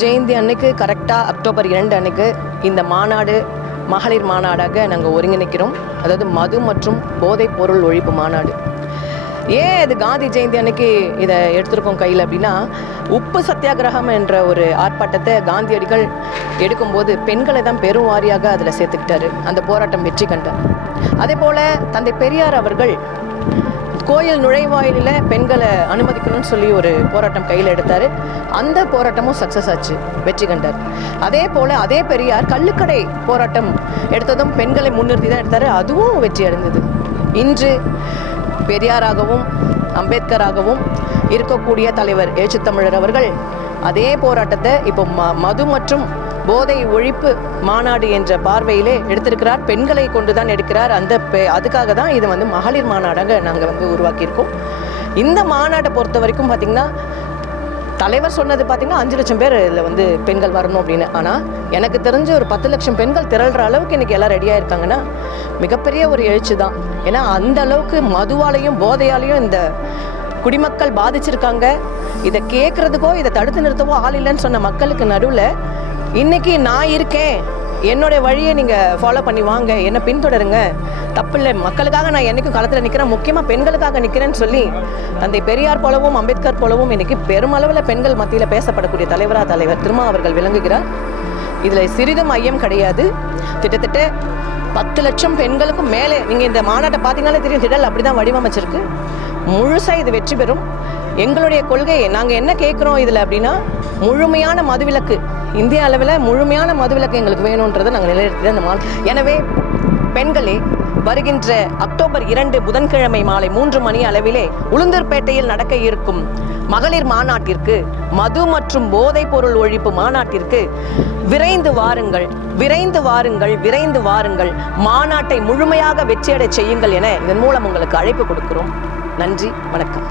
ஜெயந்தி அன்னைக்கு கரெக்டாக அக்டோபர் 2 அன்னைக்கு இந்த மாநாடு மகளிர் மாநாடாக நாங்கள் ஒருங்கிணைக்கிறோம். அதாவது மது மற்றும் போதைப் பொருள் ஒழிப்பு மாநாடு. ஏன் அது காந்தி ஜெயந்தி அன்னைக்கு இதை எடுத்திருக்கோம் கையில் அப்படின்னா, உப்பு சத்தியாகிரகம் என்ற ஒரு ஆர்ப்பாட்டத்தை காந்தியடிகள் எடுக்கும்போது பெண்களை தான் பெரும் வாரியாக அதில் சேர்த்துக்கிட்டாரு. அந்த போராட்டம் வெற்றி கண்டார். அதே போல் தந்தை பெரியார் அவர்கள் கோயில் நுழைவாயிலில் பெண்களை அனுமதிக்கணும்னு சொல்லி ஒரு போராட்டம் கையில் எடுத்தார். அந்த போராட்டமும் சக்ஸஸ் ஆச்சு, வெற்றி கண்டார். அதே போல் அதே பெரியார் கள்ளுக்கடை போராட்டம் எடுத்ததும் பெண்களை முன்னிறுத்தி தான் எடுத்தார், அதுவும் வெற்றி அடைந்தது. இன்று பெரியாராகவும் அம்பேத்கராகவும் இருக்கக்கூடிய தலைவர் எழுச்சித்தமிழர் அவர்கள் அதே போராட்டத்தை இப்போ மது மற்றும் போதை ஒழிப்பு மாநாடு என்ற பார்வையிலே எடுத்திருக்கிறார். பெண்களை கொண்டு தான் எடுக்கிறார். அதுக்காக தான் இது மகளிர் மாநாடாக நாங்கள் உருவாக்கியிருக்கோம். இந்த மாநாட்டை பொறுத்த வரைக்கும் பார்த்திங்கன்னா, தலைவர் சொன்னது பார்த்திங்கன்னா 5 லட்சம் பேர் இதில் பெண்கள் வரணும் அப்படின்னு. ஆனால் எனக்கு தெரிஞ்ச ஒரு 10 லட்சம் பெண்கள் திரள்ற அளவுக்கு இன்றைக்கி எல்லாம் ரெடியாக இருக்காங்கன்னா மிகப்பெரிய ஒரு எழுச்சி தான். ஏன்னா அந்த அளவுக்கு மதுவாலையும் போதையாலையும் இந்த குடிமக்கள் பாதிச்சிருக்காங்க. இதை கேட்குறதுக்கோ இதை தடுத்து நிறுத்தவோ ஆள் இல்லைன்னு சொன்ன மக்களுக்கு நடுவில் இன்றைக்கி நான் இருக்கேன், என்னுடைய வழியை நீங்கள் ஃபாலோ பண்ணி வாங்க, என்னை பின்தொடருங்க, தப்பில்லை, மக்களுக்காக நான் என்றைக்கும் களத்தில் நிற்கிறேன், முக்கியமாக பெண்களுக்காக நிற்கிறேன்னு சொல்லி தந்தை பெரியார் போலவும் அம்பேத்கர் போலவும் இன்றைக்கி பெருமளவில் பெண்கள் மத்தியில் பேசப்படக்கூடிய தலைவர் திருமா அவர்கள் விளங்குகிறார். இதில் சிறிதும் ஐயம் கிடையாது. கிட்டத்தட்ட 10 லட்சம் பெண்களுக்கும் மேலே, நீங்கள் இந்த மாநாட்டை பார்த்தீங்கன்னாலே தெரியும், திடல் அப்படி தான் வடிவமைச்சிருக்கு. முழுசாக இது வெற்றி பெறும். எங்களுடைய கொள்கை நாங்கள் என்ன கேட்குறோம் இதில் அப்படின்னா, முழுமையான மதுவிலக்கு, இந்திய அளவில் முழுமையான மதுவிலக்கு எங்களுக்கு வேணுன்றதை நாங்கள் நிலைநிறுத்தி அந்த எனவே பெண்களே, வருகின்ற அக்டோபர் 2 புதன்கிழமை மாலை 3 மணி அளவிலே உளுந்தூர்பேட்டையில் நடக்க இருக்கும் மகளிர் மாநாட்டிற்கு, மது மற்றும் போதைப் பொருள் ஒழிப்பு மாநாட்டிற்கு விரைந்து வாருங்கள், விரைந்து வாருங்கள், விரைந்து வாருங்கள். மாநாட்டை முழுமையாக வெற்றியடை செய்யுங்கள் என இதன் மூலம் உங்களுக்கு அழைப்பு கொடுக்கிறோம். நன்றி, வணக்கம்.